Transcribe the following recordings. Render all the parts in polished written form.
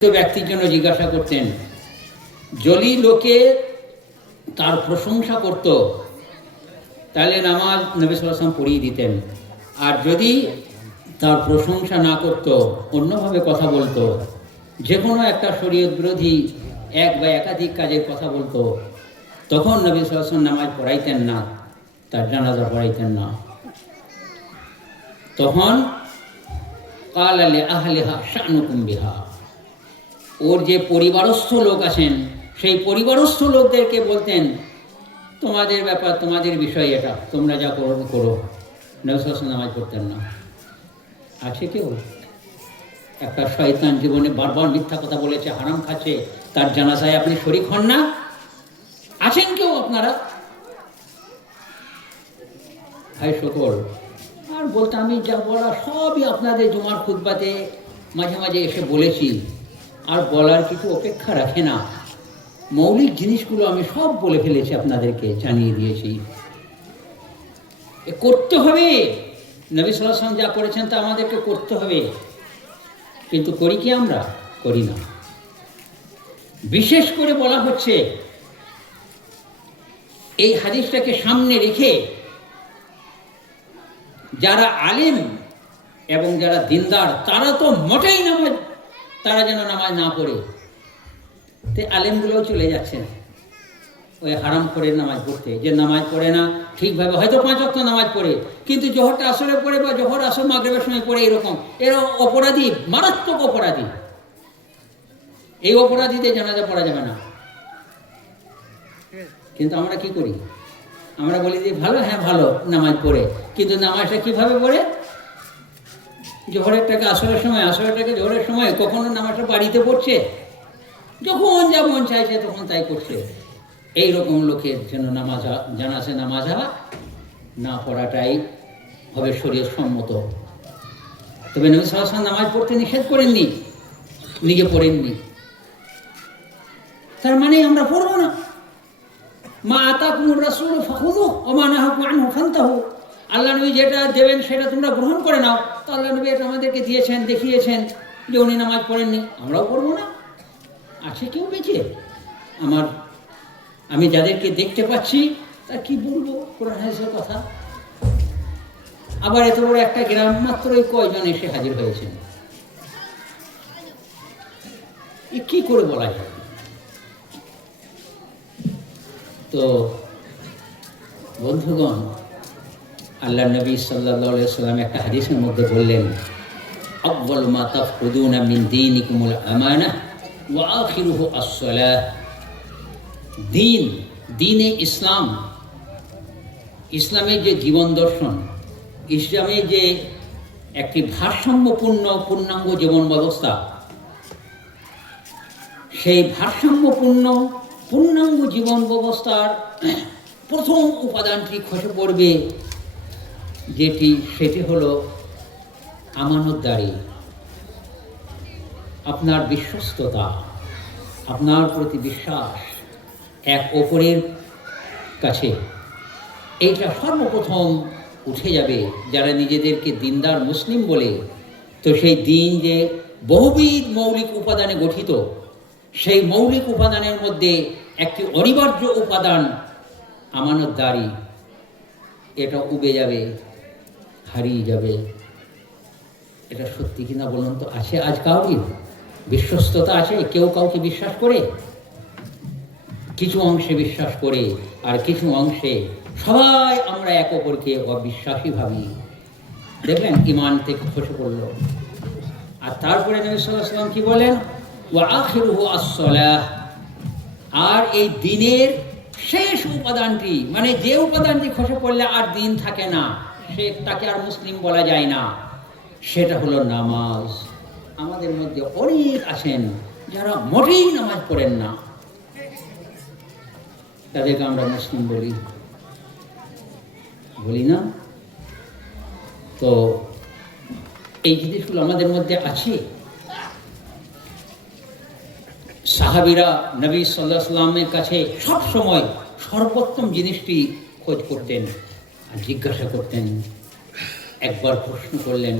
ব্যক্তির জন্য জিজ্ঞাসা করতেন, যদি লোকে তার প্রশংসা করত তাহলে নামাজ নবী সাল্লাল্লাহু আলাইহি ওয়াসাল্লাম পড়িয়ে দিতেন, আর যদি তার প্রশংসা না করত, অন্যভাবে কথা বলতো, যে কোনো একটা শরীয়ত বিরোধী এক বা একাধিক কাজের কথা বলতো, তখন নবী সাল্লাল্লাহু আলাইহি ওয়াসাল্লাম নামাজ পড়াইতেন না, তার জানাজা পড়াইতেন না। তখন ক্বালা লি আহলিহা শানুকুম বিহা, ওর যে পরিবারস্থ লোক আছেন সেই পরিবারস্থ লোকদেরকে বলতেন, তোমাদের ব্যাপার, তোমাদের বিষয় এটা, তোমরা যা করো করো। নবী সাল্লাল্লাহু আলাইহি ওয়াসাল্লাম নামাজ পড়তেন না। আছে কেউ? একটা শয়তান জীবনে বারবার মিথ্যা কথা বলেছে, হারাম খাচ্ছে, তার জানাজায় আপনি শরীক হন না? আছেন কেউ আপনারা? ভাই সকল, আর বলতে আমি যা বলা সবই আপনাদের জুমার খুতবাতে মাঝে মাঝে এসে বলেছি, আর বলার কিছু অপেক্ষা রাখে না। মৌলিক জিনিসগুলো আমি সব বলে ফেলেছি, আপনাদেরকে জানিয়ে দিয়েছি। করতে হবে, নবী সাল্লাল্লাহু আলাইহি ওয়াসাল্লাম যা করেছেন তা আমাদেরকে করতে হবে, কিন্তু করি কি? আমরা করি না। বিশেষ করে বলা হচ্ছে, এই হাদিসটাকে সামনে রেখে যারা আলেম এবং যারা দিনদার, তারা তো মোটেই নামাজ, তারা যেন নামাজ না পড়ে। তো আলেমগুলোও চলে যাচ্ছেন ওই হারাম করে নামাজ পড়তে, যে নামাজ পড়ে না ঠিকভাবে, হয়তো 5 ওয়াক্ত নামাজ পড়ে, কিন্তু জোহরটা আসরে পড়ে বা জোহর আসর মাগরিবের সময় পড়ে, এরকম। এরা অপরাধী, মারাত্মক অপরাধী। এই অপরাধীদের জানাজা পড়া যাবে না। কিন্তু আমরা কি করি? আমরা বলি যে ভালো, হ্যাঁ ভালো নামাজ পড়ে, কিন্তু নামাজটা কিভাবে পড়ে? জোহরেরটাকে আসরের সময়, আসরেরটাকে জোহরের সময়, কখনো নামাজটা বাড়িতে পড়ছে, যখন যা মন চাইছে তখন তাই করছে। এইরকম লোকের জন্য জানাজা না পড়াটাই হবে শরীয়ত সম্মত। তবে নবী সাল্লাল্লাহু আলাইহি ওয়াসাল্লাম নামাজ পড়তে নিষেধ করেননি, নিজে পড়েননি, তার মানে আমরা পড়বো না। মা আতাকুমুর রাসূলু ফাখুযুহু ওয়া মা নাহাকুম আনহু ফান্তাহু। আল্লাহ নবী যেটা দেবেন সেটা তোমরা গ্রহণ করে নাও। তো আল্লাহ নবী এটা আমাদেরকে দিয়েছেন, দেখিয়েছেন যে উনি নামাজ পড়েননি, আমরাও পড়বো না। আছে কেউ বেঁচে? আমি যাদেরকে দেখতে পাচ্ছি তা কি বলবো কোরআন হাদিসের কথা? আবার এত বড় একটা গ্রাম, মাত্রই কয়জন এসে হাজির হয়েছেন, এ কি করে বলা যায়? তো বন্ধুগণ, আল্লাহ নবী সাল্লাল্লাহু আলাইহি ওয়াসাল্লাম একটা হাদিসের মধ্যে বললেন, আউয়ালু মা তাফকুদুনা মিন দীনিকুমুল আমানাহ ওয়া আখিরুহু আস-সালাহ। দিনে ইসলাম, ইসলামের যে জীবন দর্শন, ইসলামের যে একটি ভারসাম্যপূর্ণ পূর্ণাঙ্গ জীবন ব্যবস্থা, সেই ভারসাম্যপূর্ণ পূর্ণাঙ্গ জীবন ব্যবস্থার প্রথম উপাদানটি খসে পড়বে সেটি হলো আমানতদারি। আপনার বিশ্বস্ততা, আপনার প্রতি বিশ্বাস এক অপরের কাছে, এইটা সর্বপ্রথম উঠে যাবে যারা নিজেদেরকে দিনদার মুসলিম বলে। তো সেই দিন যে বহুবিধ মৌলিক উপাদানে গঠিত, সেই মৌলিক উপাদানের মধ্যে একটি অনিবার্য উপাদান আমানতদারি, এটা উবে যাবে, হারিয়ে যাবে। এটা সত্যি কিনা বলুন তো? আছে আজ কাউকে বিশ্বস্ততা আছে? কেউ কাউকে বিশ্বাস করে? কিছু অংশে বিশ্বাস করে, আর কিছু অংশে সবাই আমরা এক অপরকে অবিশ্বাসী ভাবি। দেখলেন, ঈমান থেকে খসে পড়ল। আর তারপরে নবী সাল্লাল্লাহু আলাইহি ওয়াসাল্লাম কি বলেন? ওয়া আখিরুহু আস-সালাহ। আর এই দিনের শেষ উপাদানটি, মানে যে উপাদানটি খসে পড়লে আর দিন থাকে না, তাকে আর মুসলিম বলা যায় না, সেটা হলো নামাজ। আমাদের মধ্যে অনেক আছেন যারা মোটেই নামাজ পড়েন না, তাদেরকে আমরা মুসলিম বলি না। তো এই জিনিসগুলো আমাদের মধ্যে আছে। সাহাবীরা নবী সাল্লাল্লাহু আলাইহি ওয়াসাল্লামের কাছে সব সময় সর্বোত্তম জিনিসটি খোঁজ করতেন আর জিজ্ঞাসা করতেন। একবার প্রশ্ন করলেন,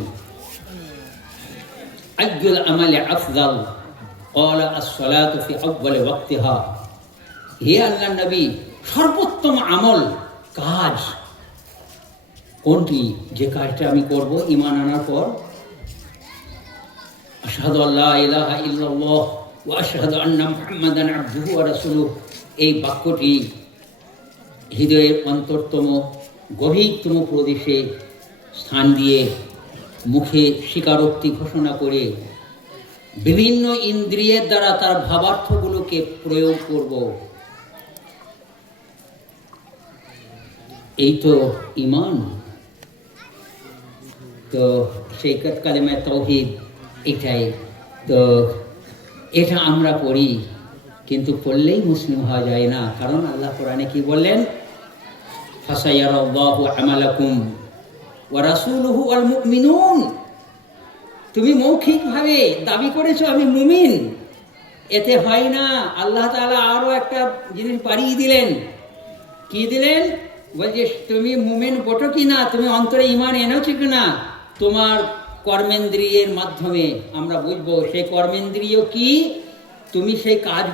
আইয়ুল আমালি আফদাল, ক্বালা আস-সালাতু ফি আউয়ালি ওয়াক্তিহা। হে আল্লাহর নবী, সর্বোত্তম আমল কাজ কোনটি? যে কাজটা আমি করব ঈমান আনার পর। আশহাদু আল্লা ইলাহা ইল্লাল্লাহ ওয়া আশহাদু আন্না মুহাম্মাদান আবদুহু ওয়া রাসূলুহু, এই বাক্যটি হৃদয়ের অন্তরতম গভীরতম প্রদেশে স্থান দিয়ে মুখে স্বীকারোক্তি ঘোষণা করে বিভিন্ন ইন্দ্রিয়ের দ্বারা তার ভাবার্থগুলোকে প্রয়োগ করব। এই তো ঈমান। তো সেই কালেমা তাওহীদ, এটাই তো। এটা আমরা পড়ি, কিন্তু পড়লেই মুসলিম হওয়া যায় না। কারণ আল্লাহ কোরআনে কি বললেন? ফাসায়ারাল্লাহু আমালাকুম ওয়া রাসূলুহু ওয়াল মুমিনুন। তুমি মৌখিকভাবে দাবি করেছো আমি মুমিন, এতে হয় না। আল্লাহ তাআলা আরও একটা জিনিস বাড়িয়ে দিলেন। কি দিলেন? বলছে তুমি মুমিন বটো কি না, তুমি অন্তরে ঈমান এনেছো কি না, তোমার কর্মেন্দ্রিয়ের মাধ্যমে আমরা বুঝবো সেই কর্মেন্দ্রিয় কি, তুমি সেই কাজ